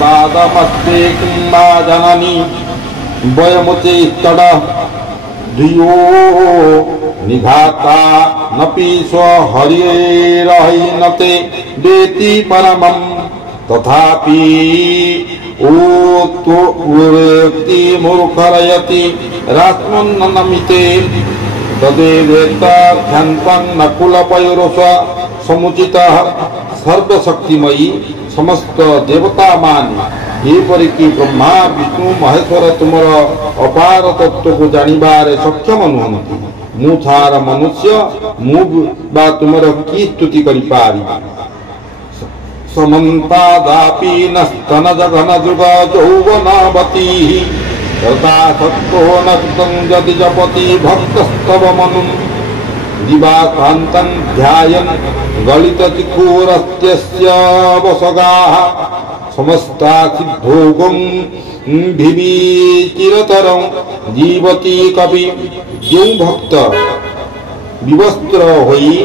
दादमस्ते किंबा जननी वयमुचे तड धियो निघाता नपि स्वहरिरहिनते वेति परमं तथापि उक्ति मूर्खरयति रात्मन्नमिते तदेवेत्तख्यान्तं नकुलपयोरस समुचितः सर्वशक्तिमयी समस्त देवता माने एपरिकी ब्रह्मा विष्णु महेश्वर तुमर अपार तत्व को जानिबारे सक्षम नुहंती मु छार मनुष्य मु बा तुमर की स्तुति करि पारि समन्तादापि नस्तन जघन जुग यौवनवती तथा सत्तो नक्तं यदि जपति भक्तस्तव मनु दिवाकान्तं ध्यायन् गलितचिखुरस्त्यस्य वसगाः समस्ता सिद्धोगं भिवि चिरतरं जीवति कवि जो भक्त विवस्त्र होई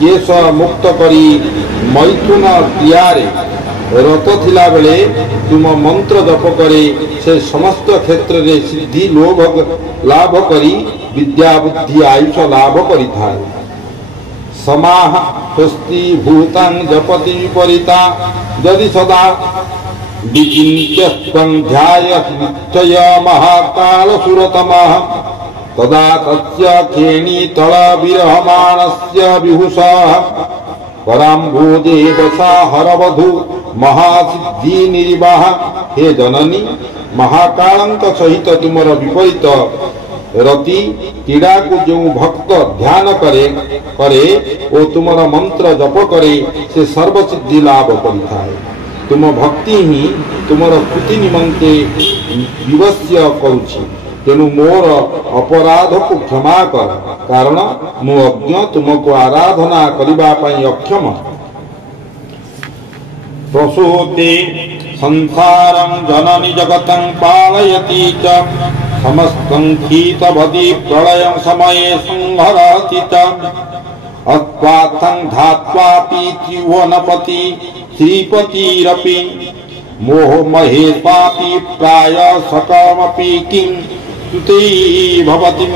केश मुक्त करी मैथुन क्रियारे रत थिला बेले तुम मंत्र जप करे से समस्त क्षेत्र रे सिद्धि लाभ करी विद्या बुद्धि आयुष लाभ करिथाय समाह स्वस्ति भूतां जपति विपरीता यदि सदा विचिन्त्यस्तं ध्यायश्चय महाकाल सुरतमः तदा तस्य खेणी तल विरहमाणस्य विहुषः पराम्भोजे दशा हरवधु महासिद्धि निर्वाह हे जननी महाकालंक सहित तुमर विपरीत रति क्रीड़ा को जो भक्त ध्यान करे ओ तुमर मंत्र जप करे से सर्वसिद्धि लाभ करिथाय तुम भक्ति ही तुमर स्तुति निमंते विवश्य करुछि तेणु मोर अपराध को क्षमा कर कारण मु अज्ञ तुमको आराधना करिबा पई अक्षम प्रसूते संसारं जननी जगतं पालयति च समस्तं खीतवती प्रलयं समये संहरति च अस्वार्थं धात्वापि त्रिभुवनपति श्रीपतिरपि मोह महेशापि प्राय सकमपि किं स्तुति भवति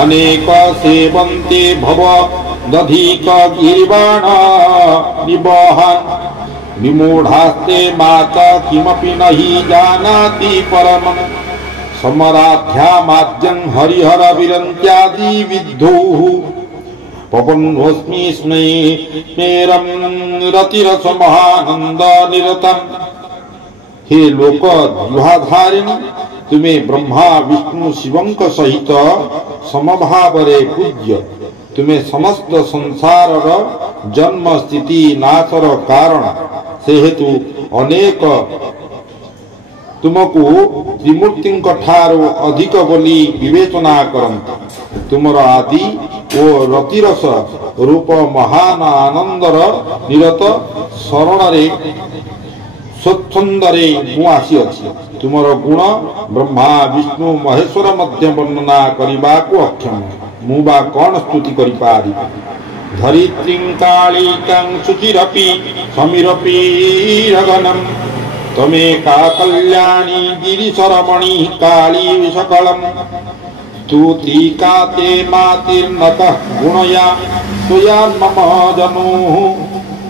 अनेक सेवन्ते भव दधिक गिरिबाण निबहन् विमूढास्ते माता किमपि नहि जानाति परमं समराध्या माद्यं हरिहर विरन्त्यादि विद्धोः पवनोऽस्मि स्मेरं रतिरस महानंद निरतम् हे लोक जुहाधारिणी तुम्हें ब्रह्मा विष्णु शिवंक सहित समभावरे पूज्य तुम्हें समस्त संसार जन्म स्थिति नाशर कारण से हेतु अनेक तुमको त्रिमूर्ति ठारू अधिक बोली विवेचना करंती तुमर आदि ओ रतिरस रूप महान आनंदर निरत शरण रे स्वच्छंदरे मु आसी अछि तुमर गुण ब्रह्मा विष्णु महेश्वर मध्य वर्णना करिबा को अक्षम मु बा कोन स्तुति करि पारि धरित्रीं कालिकां सुचिरपि समीरपि रगनं तमेका कल्याणी गिरिशरमणि काली विशकलम् स्तुति काते मातिर्नतः गुणया त्वया मम जनुः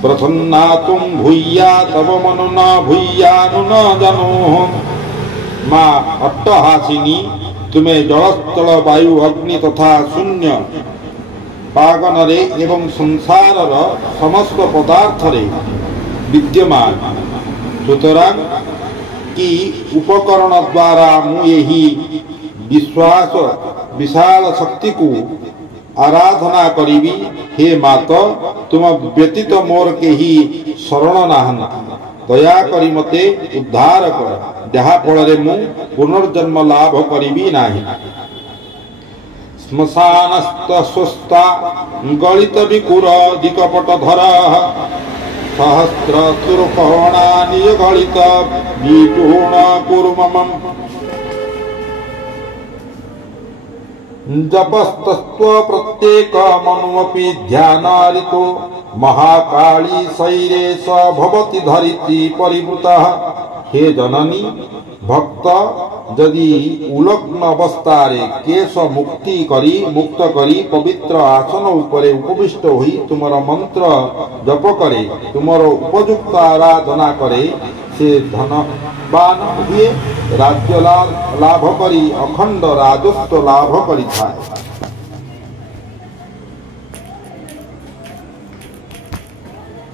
प्रसन्ना तुम भूया तव मनु न भूयानु न जनुः माँ अट्टहासिनी तुम्हें जलस्थल वायु अग्नि तथा शून्य पागन रे एवं संसार समस्त पदार्थ रे विद्यमान सुतरां की उपकरण द्वारा मु यही विश्वास विशाल शक्ति को आराधना करीबी हे मात तुम व्यतीत मोर के ही शरण नाहन दया करी मते उद्धार कर जहा फल मु पुनर्जन्म लाभ करीबी नाही श्मशानस्थ स्वस्था गलित विकुर दिकपट धर सहस्र सुरकणा निज गलित विटूण कुरु मम जपस्तस्व प्रत्येक मनुमपि ध्यानारितो महाकाली शैरे स भवति धरित्री परिवृतः हे जननी भक्त जदि उलग्न अवस्थारे केश मुक्त करी पवित्र आसन उपरे उपविष्ट होई तुमर मंत्र जप करे तुमर उपयुक्त आराधना करे से धनवान हुए राज्य लाभ करी अखंड राजस्व लाभ करिथाए।